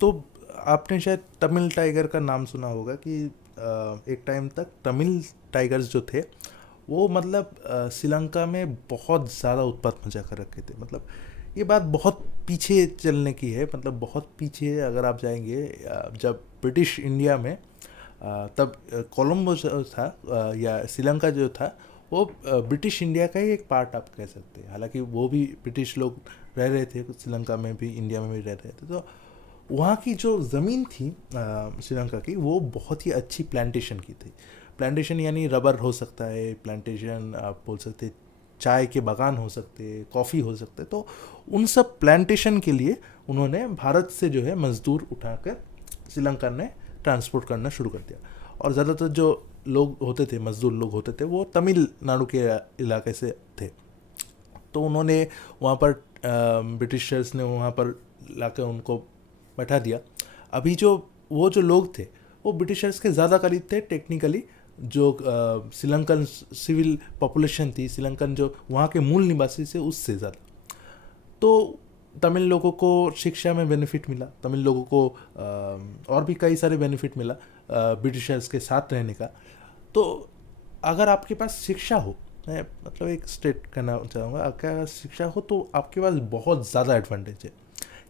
तो आपने शायद तमिल टाइगर का नाम सुना होगा कि एक टाइम तक तमिल टाइगर्स जो थे वो मतलब श्रीलंका में बहुत ज़्यादा उत्पात मचा कर रखे थे। मतलब ये बात बहुत पीछे चलने की है, मतलब बहुत पीछे अगर आप जाएंगे, जब ब्रिटिश इंडिया में तब कोलंबो जो था, या श्रीलंका जो था, वो ब्रिटिश इंडिया का ही एक पार्ट आप कह सकते हैं। हालांकि वो भी ब्रिटिश लोग रह रहे थे श्रीलंका में भी, इंडिया में भी रह रहे थे। तो वहाँ की जो ज़मीन थी श्रीलंका की, वो बहुत ही अच्छी प्लांटेशन की थी। प्लांटेशन यानी रबर हो सकता है, प्लांटेशन आप बोल सकते हैं, चाय के बागान हो सकते हैं, कॉफ़ी हो सकते हैं। तो उन सब प्लांटेशन के लिए उन्होंने भारत से जो है मज़दूर उठाकर श्रीलंका ने ट्रांसपोर्ट करना शुरू कर दिया। और ज़्यादातर जो लोग होते थे, मज़दूर लोग होते थे, वो तमिलनाडु के इलाके से थे। तो उन्होंने वहाँ पर ब्रिटिशर्स ने वहाँ पर लाकर उनको बैठा दिया। अभी जो वो जो लोग थे वो ब्रिटिशर्स के ज़्यादा करीब थे टेक्निकली। जो श्रीलंकन सिविल पॉपुलेशन थी, श्रीलंकन जो वहाँ के मूल निवासी से उससे ज़्यादा। तो तमिल लोगों को शिक्षा में बेनिफिट मिला, तमिल लोगों को और भी कई सारे बेनिफिट मिला ब्रिटिशर्स के साथ रहने का। तो अगर आपके पास शिक्षा हो, मैं मतलब एक स्टेट कहना चाहूँगा, अगर शिक्षा हो तो आपके पास बहुत ज़्यादा एडवांटेज है।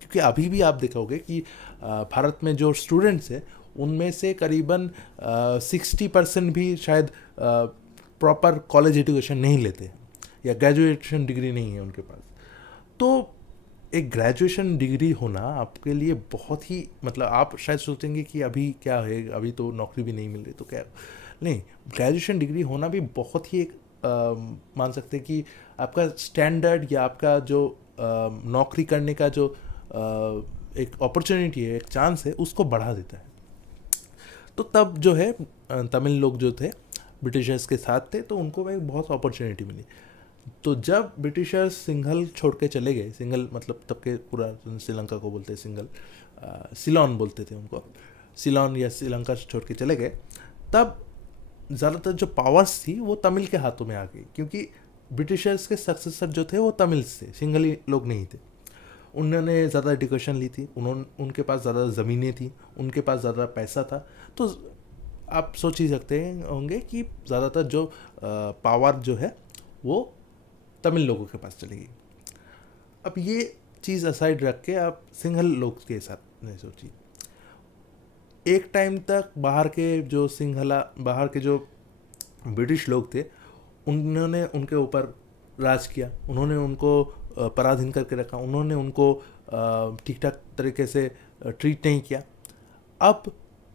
क्योंकि अभी भी आप देखोगे कि भारत में जो स्टूडेंट्स हैं उनमें से करीबन 60% भी शायद प्रॉपर कॉलेज एजुकेशन नहीं लेते, या ग्रेजुएशन डिग्री नहीं है उनके पास। तो एक ग्रेजुएशन डिग्री होना आपके लिए बहुत ही, मतलब आप शायद सोचेंगे कि अभी क्या है, अभी तो नौकरी भी नहीं मिल रही तो क्या, नहीं, ग्रेजुएशन डिग्री होना भी बहुत ही एक मान सकते हैं कि आपका स्टैंडर्ड या आपका जो नौकरी करने का जो एक अपॉर्चुनिटी है, एक चांस है, उसको बढ़ा देता है। तो तब जो है तमिल लोग जो थे ब्रिटिशर्स के साथ थे, तो उनको एक बहुत अपॉर्चुनिटी मिली। तो जब ब्रिटिशर्स सिंघल छोड़ के चले गए, सिंघल मतलब तब के पूरा श्रीलंका को बोलते हैं सिंघल, सिलोन बोलते थे उनको, सिलोन या श्रीलंका छोड़ के चले गए, तब ज़्यादातर जो पावर्स थी वो तमिल के हाथों में आ गई। क्योंकि ब्रिटिशर्स के सक्सेसर जो थे वो तमिल से, सिंघली लोग नहीं थे। उन्होंने ज़्यादा एजुकेशन ली थी, उनके पास ज़्यादा ज़मीनें थी, उनके पास ज़्यादा पैसा था। तो आप सोच ही सकते होंगे कि ज़्यादातर जो पावर जो है वो तमिल लोगों के पास चली गई। अब ये चीज़ असाइड रख के आप सिंघल लोग के साथ नहीं सोचिए। एक टाइम तक बाहर के जो बाहर के जो ब्रिटिश लोग थे, उन्होंने उनके ऊपर राज किया, उन्होंने उनको पराधीन करके रखा, उन्होंने उनको ठीक ठाक तरीके से ट्रीट नहीं किया। अब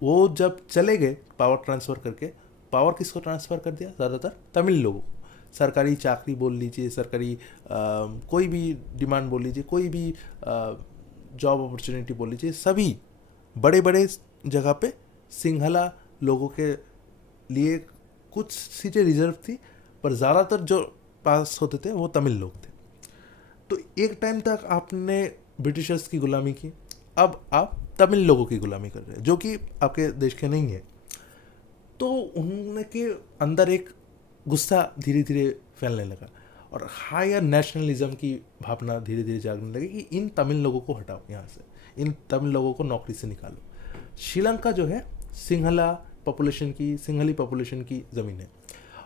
वो जब चले गए पावर ट्रांसफ़र करके, पावर किसको ट्रांसफ़र कर दिया? ज़्यादातर तमिल लोगों को। सरकारी चाकरी बोल लीजिए, सरकारी कोई भी डिमांड बोल लीजिए, कोई भी जॉब अपॉर्चुनिटी बोल लीजिए, सभी बड़े बड़े जगह पे सिंघला लोगों के लिए कुछ सीटें रिजर्व थी, पर ज़्यादातर जो पास होते थे वो तमिल लोग थे। तो एक टाइम तक आपने ब्रिटिशर्स की गुलामी की, अब आप तमिल लोगों की गुलामी कर रहे हैं जो कि आपके देश के नहीं है। तो उनके अंदर एक गुस्सा धीरे धीरे फैलने लगा और हायर नेशनलिज्म की भावना धीरे धीरे जागने लगी कि इन तमिल लोगों को हटाओ यहाँ से, इन तमिल लोगों को नौकरी से निकालो। श्रीलंका जो है सिंघली पॉपुलेशन की ज़मीन है।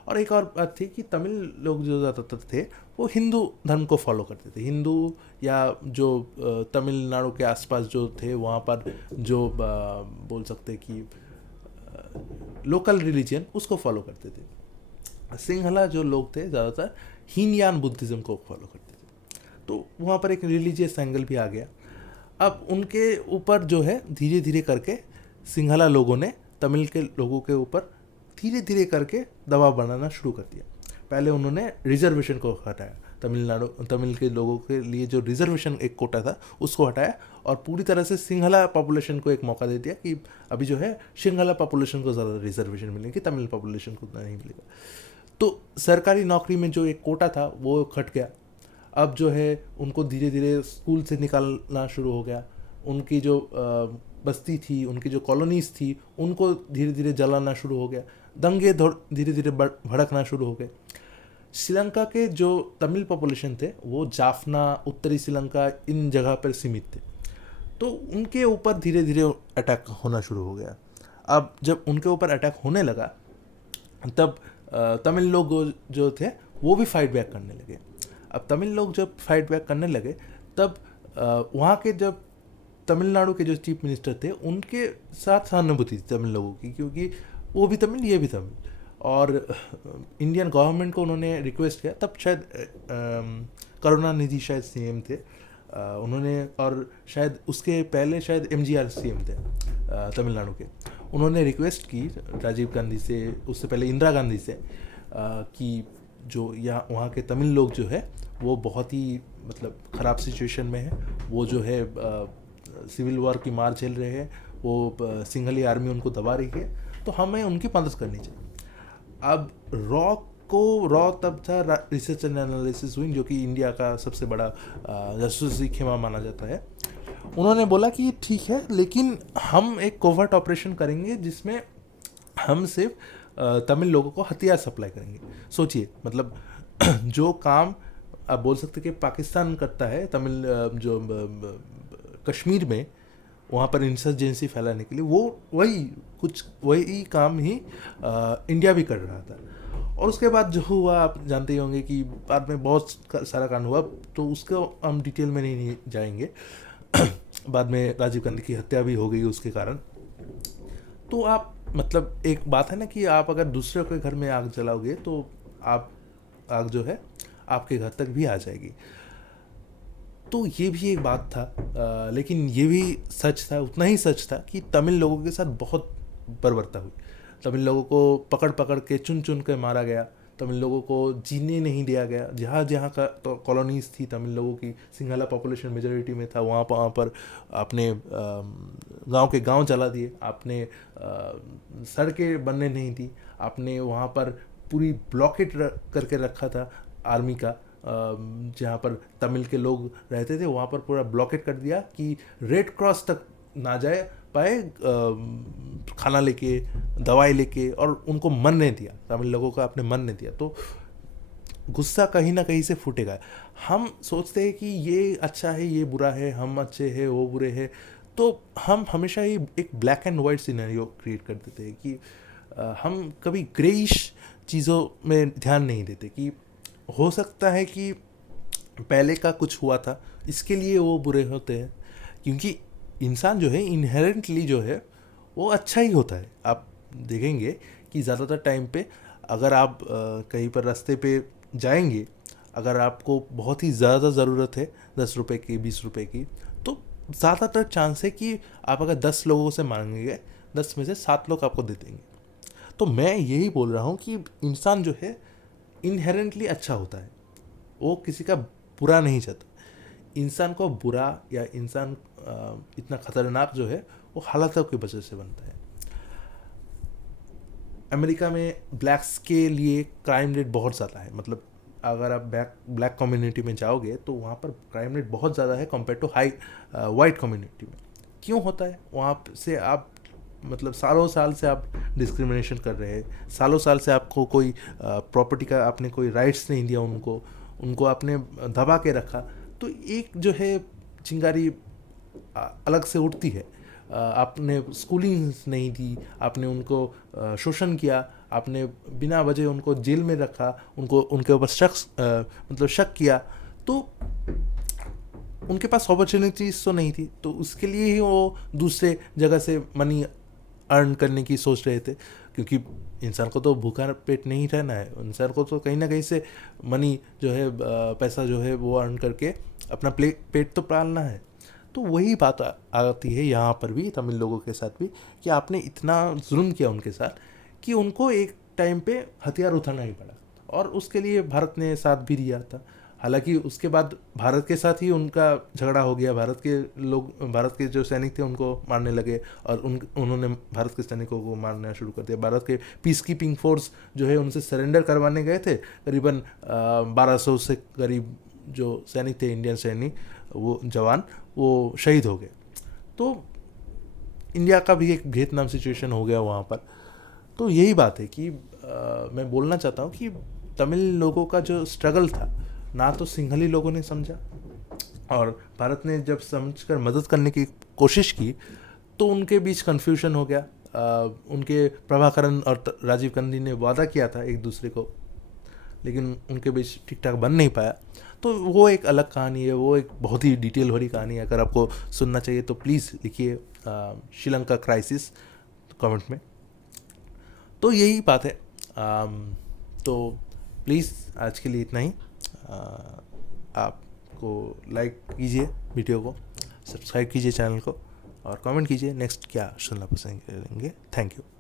और एक और बात थी कि तमिल लोग जो ज़्यादातर थे वो हिंदू धर्म को फॉलो करते थे। हिंदू या जो तमिलनाडु के आसपास जो थे वहाँ पर जो बोल सकते कि लोकल रिलीजन, उसको फॉलो करते थे। सिंहला जो लोग थे ज़्यादातर हीनयान बुद्धिज़्म को फॉलो करते थे। तो वहाँ पर एक रिलीजियस एंगल भी आ गया। अब उनके ऊपर जो है धीरे धीरे करके सिंघला लोगों ने तमिल के लोगों के ऊपर धीरे धीरे करके दबाव बनाना शुरू कर दिया। पहले उन्होंने रिजर्वेशन को हटाया, तमिल के लोगों के लिए जो रिजर्वेशन एक कोटा था उसको हटाया और पूरी तरह से सिंघला पॉपुलेशन को एक मौका दे दिया कि अभी जो है सिंघला पॉपुलेशन को ज़्यादा रिजर्वेशन मिलेगी, तमिल पॉपुलेशन को उतना नहीं मिलेगा। तो सरकारी नौकरी में जो एक कोटा था वो हट गया। अब जो है उनको धीरे धीरे स्कूल से निकालना शुरू हो गया। उनकी जो बस्ती थी, उनकी जो कॉलोनीज थी, उनको धीरे धीरे जलाना शुरू हो गया। दंगे धीरे धीरे भड़कना शुरू हो गए। श्रीलंका के जो तमिल पॉपुलेशन थे वो जाफना, उत्तरी श्रीलंका, इन जगह पर सीमित थे। तो उनके ऊपर धीरे धीरे अटैक होना शुरू हो गया। अब जब उनके ऊपर अटैक होने लगा तब तमिल लोग जो थे वो भी फाइट बैक करने लगे। अब तमिल लोग जब फाइट बैक करने लगे तब वहाँ के जब तमिलनाडु के जो चीफ मिनिस्टर थे उनके साथ सहानुभूति थी तमिल लोगों की, क्योंकि वो भी तमिल ये भी तमिल। और इंडियन गवर्नमेंट को उन्होंने रिक्वेस्ट किया, तब शायद करुणानिधि शायद सीएम थे उन्होंने, और शायद उसके पहले शायद एमजीआर सीएम थे तमिलनाडु के। उन्होंने रिक्वेस्ट की राजीव गांधी से, उससे पहले इंदिरा गांधी से कि जो यहाँ वहाँ के तमिल लोग जो है वो बहुत ही मतलब ख़राब सिचुएशन में है, वो जो है सिविल वॉर की मार झेल रहे हैं, वो सिंघली आर्मी उनको दबा रही है, तो हमें उनकी मदद करनी चाहिए। अब रॉ तब था रिसर्च एंड एनालिसिस विंग, जो कि इंडिया का सबसे बड़ा जासूसी खेमा माना जाता है। उन्होंने बोला कि ठीक है, लेकिन हम एक कोवर्ट ऑपरेशन करेंगे जिसमें हम सिर्फ तमिल लोगों को हथियार सप्लाई करेंगे। सोचिए, मतलब जो काम आप बोल सकते कि पाकिस्तान करता है तमिल जो कश्मीर में वहाँ पर इंसर्जेंसी फैलाने के लिए, वो वही काम ही इंडिया भी कर रहा था। और उसके बाद जो हुआ आप जानते ही होंगे कि बाद में बहुत सारा कांड हुआ, तो उसको हम डिटेल में नहीं जाएंगे। बाद में राजीव गांधी की हत्या भी हो गई उसके कारण। तो आप मतलब एक बात है ना कि आप अगर दूसरे के घर में आग जलाओगे तो आग जो है आपके घर तक भी आ जाएगी। तो ये भी एक बात था, लेकिन ये भी सच था, उतना ही सच था कि तमिल लोगों के साथ बहुत बर्बरता हुई। तमिल लोगों को पकड़ पकड़ के चुन चुन के मारा गया, तमिल लोगों को जीने नहीं दिया गया। जहाँ जहाँ का तो कॉलोनीज़ थी तमिल लोगों की, सिंघाला पॉपुलेशन मेजॉरिटी में था, वहाँ पर आपने गांव के गांव जला दिए, आपने सड़कें बनने नहीं दी, आपने वहाँ पर पूरी ब्लॉकेट करके रखा था आर्मी का। जहाँ पर तमिल के लोग रहते थे वहाँ पर पूरा ब्लॉकेट कर दिया कि रेड क्रॉस तक ना जाए पाए खाना लेके, दवाई लेके, और उनको मन नहीं दिया, तमिल लोगों को आपने मन नहीं दिया। तो गुस्सा कहीं ना कहीं से फूटेगा। हम सोचते हैं कि ये अच्छा है, ये बुरा है, हम अच्छे हैं, वो बुरे हैं, तो हम हमेशा ही एक black and white scenario create कर देते हैं कि हम कभी ग्रेइश चीज़ों में ध्यान नहीं देते कि हो सकता है कि पहले का कुछ हुआ था इसके लिए वो बुरे होते हैं, क्योंकि इंसान जो है इनहेरेंटली जो है वो अच्छा ही होता है। आप देखेंगे कि ज़्यादातर टाइम पे अगर आप कहीं पर रास्ते पे जाएंगे, अगर आपको बहुत ही ज़्यादा ज़रूरत है 10 रुपए की, 20 रुपए की, तो ज़्यादातर चांस है कि आप अगर 10 लोगों से मांगेंगे, 10 में से 7 लोग आपको दे देंगे। तो मैं यही बोल रहा हूँ कि इंसान जो है इनहेरेंटली अच्छा होता है, वो किसी का बुरा नहीं चाहता। इंसान को बुरा या इंसान इतना खतरनाक जो है वो हालातों की वजह से बनता है। अमेरिका में ब्लैक्स के लिए क्राइम रेट बहुत ज़्यादा है, मतलब अगर आप ब्लैक कम्युनिटी में जाओगे तो वहाँ पर क्राइम रेट बहुत ज़्यादा है कंपेयर टू वाइट कम्युनिटी में। क्यों होता है? वहाँ से आप मतलब सालों साल से आप डिस्क्रिमिनेशन कर रहे हैं, सालों साल से आपको कोई प्रॉपर्टी का आपने कोई राइट्स नहीं दिया, उनको आपने दबा के रखा, तो एक जो है चिंगारी अलग से उठती है। आपने स्कूलिंग नहीं दी, आपने उनको शोषण किया, आपने बिना वजह उनको जेल में रखा, उनके ऊपर शक किया, तो उनके पास अपॉर्चुनिटीज तो नहीं थी, तो उसके लिए ही वो दूसरे जगह से मनी अर्न करने की सोच रहे थे, क्योंकि इंसान को तो भूखा पेट नहीं रहना है, इंसान को तो कहीं ना कहीं से मनी जो है पैसा जो है वो अर्न करके अपना पेट तो पालना है। तो वही बात आती है यहाँ पर भी तमिल लोगों के साथ भी, कि आपने इतना जुल्म किया उनके साथ कि उनको एक टाइम पे हथियार उठाना ही पड़ा, और उसके लिए भारत ने साथ भी दिया था। हालांकि उसके बाद भारत के साथ ही उनका झगड़ा हो गया, भारत के जो सैनिक थे उनको मारने लगे, और उन्होंने भारत के सैनिकों को मारना शुरू कर दिया। भारत के पीस कीपिंग फोर्स जो है उनसे सरेंडर करवाने गए थे, करीबन 1200 से करीब जो सैनिक थे, इंडियन सैनिक, वो जवान, वो शहीद हो गए। तो इंडिया का भी एक वियतनाम सिचुएशन हो गया वहाँ पर। तो यही बात है कि मैं बोलना चाहता हूँ कि तमिल लोगों का जो स्ट्रगल था, ना तो सिंघली लोगों ने समझा, और भारत ने जब समझकर मदद करने की कोशिश की तो उनके बीच कन्फ्यूजन हो गया। उनके प्रभाकरण और राजीव गांधी ने वादा किया था एक दूसरे को, लेकिन उनके बीच ठीक ठाक बन नहीं पाया। तो वो एक अलग कहानी है, वो एक बहुत ही डिटेल भरी कहानी है। अगर आपको सुनना चाहिए तो प्लीज़ लिखिए श्रीलंका क्राइसिस कमेंट में। तो यही बात है। तो प्लीज़ आज के लिए इतना ही। आपको लाइक कीजिए वीडियो को, सब्सक्राइब कीजिए चैनल को और कमेंट कीजिए नेक्स्ट क्या सुनना पसंद करेंगे। Thank you.